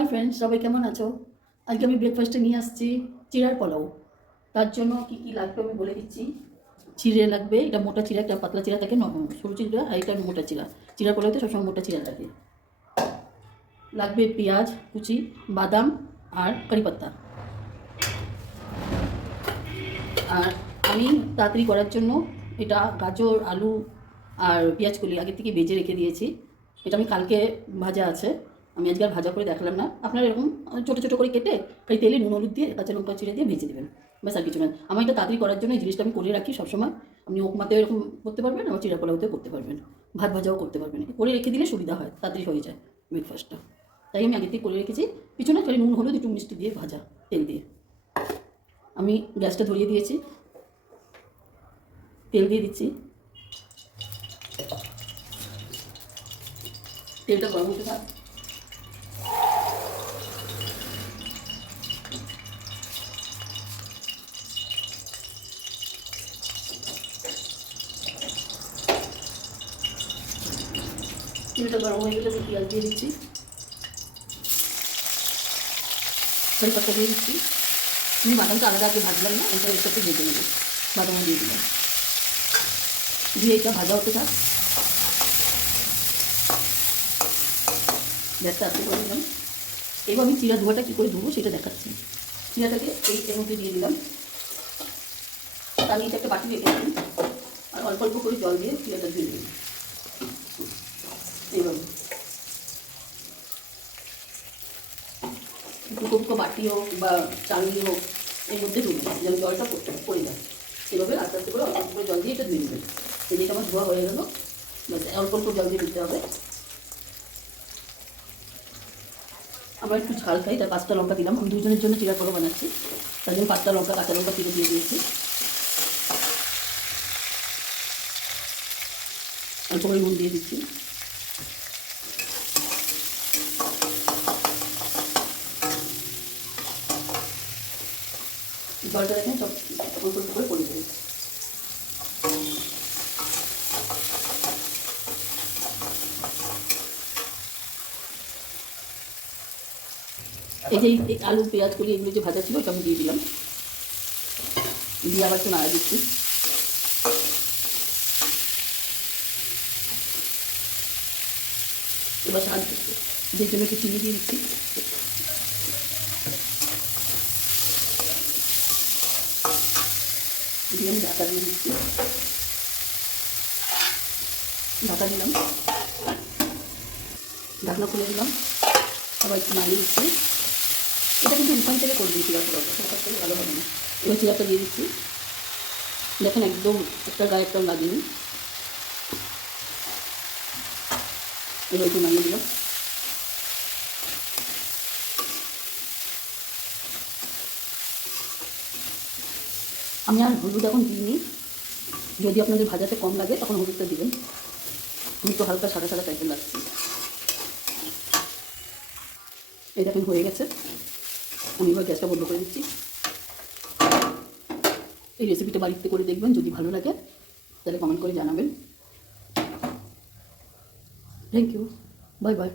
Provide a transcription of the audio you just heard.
Hi friends, সবাই কেমন আছো? আজকে আমি ব্রেকফাস্টে নিয়ে আসছি চিড়ার পোলাও। তার জন্য কি কি লাগবে আমি বলে দিচ্ছি। চিড়ে লাগবে, এটা মোটা চিড়া, একটা পাতলা চিড়া থাকে, সরু চিড়া, আর এটা মোটা চিড়া। চিড়ার পোলাওতে সবসময় মোটা চিড়া লাগে। লাগবে পেঁয়াজ কুচি, বাদাম আর কারি পাতা। আর আমি তাড়াতাড়ি করার জন্য এটা গাজর, আলু আর পেঁয়াজকলি আগে থেকে ভেজে রেখে দিয়েছি। এটা আমি কালকে ভাজা আছে, আমি আজকে আর ভাজা করে দেখালাম না। আপনারা এরকম ছোটো ছোটো করে কেটে এই তেলে নুন হলুদ দিয়ে কাঁচা লঙ্কা চিড়ে দিয়ে ভেজে দেবেন, ব্যাস আর কিছু না। আমার এটা তাড়াতাড়ি করার জন্য এই জিনিসটা আমি করে রাখি সবসময়। আপনি উপমাতে এরকম করতে পারবেন, আবার চিড়া পোলাওতেও করতে পারবেন, ভাত ভাজাও করতে পারবেন। করে রেখে দিলে সুবিধা হয়, তাড়াতাড়ি হয়ে যায় ব্রেকফাস্টটা। তাই আমি আগে থেকে করে রেখেছি। পিছনে খালি নুন হলুদ একটু মিষ্টি দিয়ে ভাজা, তেল দিয়ে। আমি গ্যাসটা ধরিয়ে দিয়েছি, তেল দিয়ে দিচ্ছি। তেলটা গরম হতে থাক। তেলটা গরম হয়ে গেলে আমি পেঁয়াজ দিয়ে দিচ্ছি, কারি পাতা দিয়ে দিচ্ছি। আমি বাদামটা আলাদা আগে ভাজলাম না, এটা এর সাথে ভেজে নেবো। বাদামও দিয়ে দিলাম, দিয়ে এটা ভাজা হতে থাক। গ্যাসটা আস্তে করে দিলাম। এবার আমি চিড়া ধোয়াটা কী করে ধুবো সেটা দেখাচ্ছি। চিড়াটাকে এর মধ্যে দিয়ে দিলাম, তার নিচে একটা বাটি রেখে দিলাম, আর অল্প অল্প করে জল দিয়ে চিড়াটা ধুয়ে দিলাম। এইভাবে দুটো দুটো বাটি হোক বা চালনি হোক, এর মধ্যে ঢুকবে যেন জলটা পড়ে যায়। এভাবে আস্তে আস্তে করে অল্প অল্প করে জল দিয়ে এটা ধুয়ে নেবেন। এই যেটা আমার ধোয়া হয়ে গেলো, ব্যাস অল্প অল্প জল দিয়ে দিতে হবে। আমরা একটু ঝাল খাই, তার 5টা লঙ্কা দিলাম। আমি দুজনের জন্য চিড়া পোলাও বানাচ্ছি, তার জন্য 5টা লঙ্কা, কাঁচা লঙ্কা চিড়ে দিয়ে দিয়েছি। অল্প করে নুন দিয়ে দিচ্ছি। জলটা দেখেন সব অল্প অল্প করে পড়ে দেবে। এই যে আলু পেঁয়াজ করি এগুলো যে ভাজা ছিল ওটা আমি দিয়ে দিলাম, দিয়ে আবার একটু নাড়া দিচ্ছি। এবার স্বাদ যে জন্য একটু চিনি দিয়ে দিচ্ছি। দিয়ে আমি ঢাকা দিয়ে দিচ্ছি, ঢাকা দিলাম, ঢাকনা খুলে দিলাম, আবার একটু নাড়িয়ে দিচ্ছি। এটা কিন্তু রিফাইন তেলে করে দিয়েছি, সরকার থেকে ভালো হবে না। এবার চিরাটা দিয়ে দিচ্ছি, দেখেন একদম একটা গায়ে একটাও লাগেনি। এবার একটু নাড়িয়ে দিলাম। আমি আর হলুদ এখন দিইনি, যদি আপনাদের ভাজাতে কম লাগে তখন হলুদটা দিবেন। আমি তো হালকা সাদা সাদা টাইপের লাগছে। এই দেখেন হয়ে গেছে, আমি এবার গ্যাসটা বন্ধ করে দিচ্ছি। এই রেসিপিটা বাড়িতে করে দেখবেন, যদি ভালো লাগে তাহলে কমেন্ট করে জানাবেন। Thank you, bye by.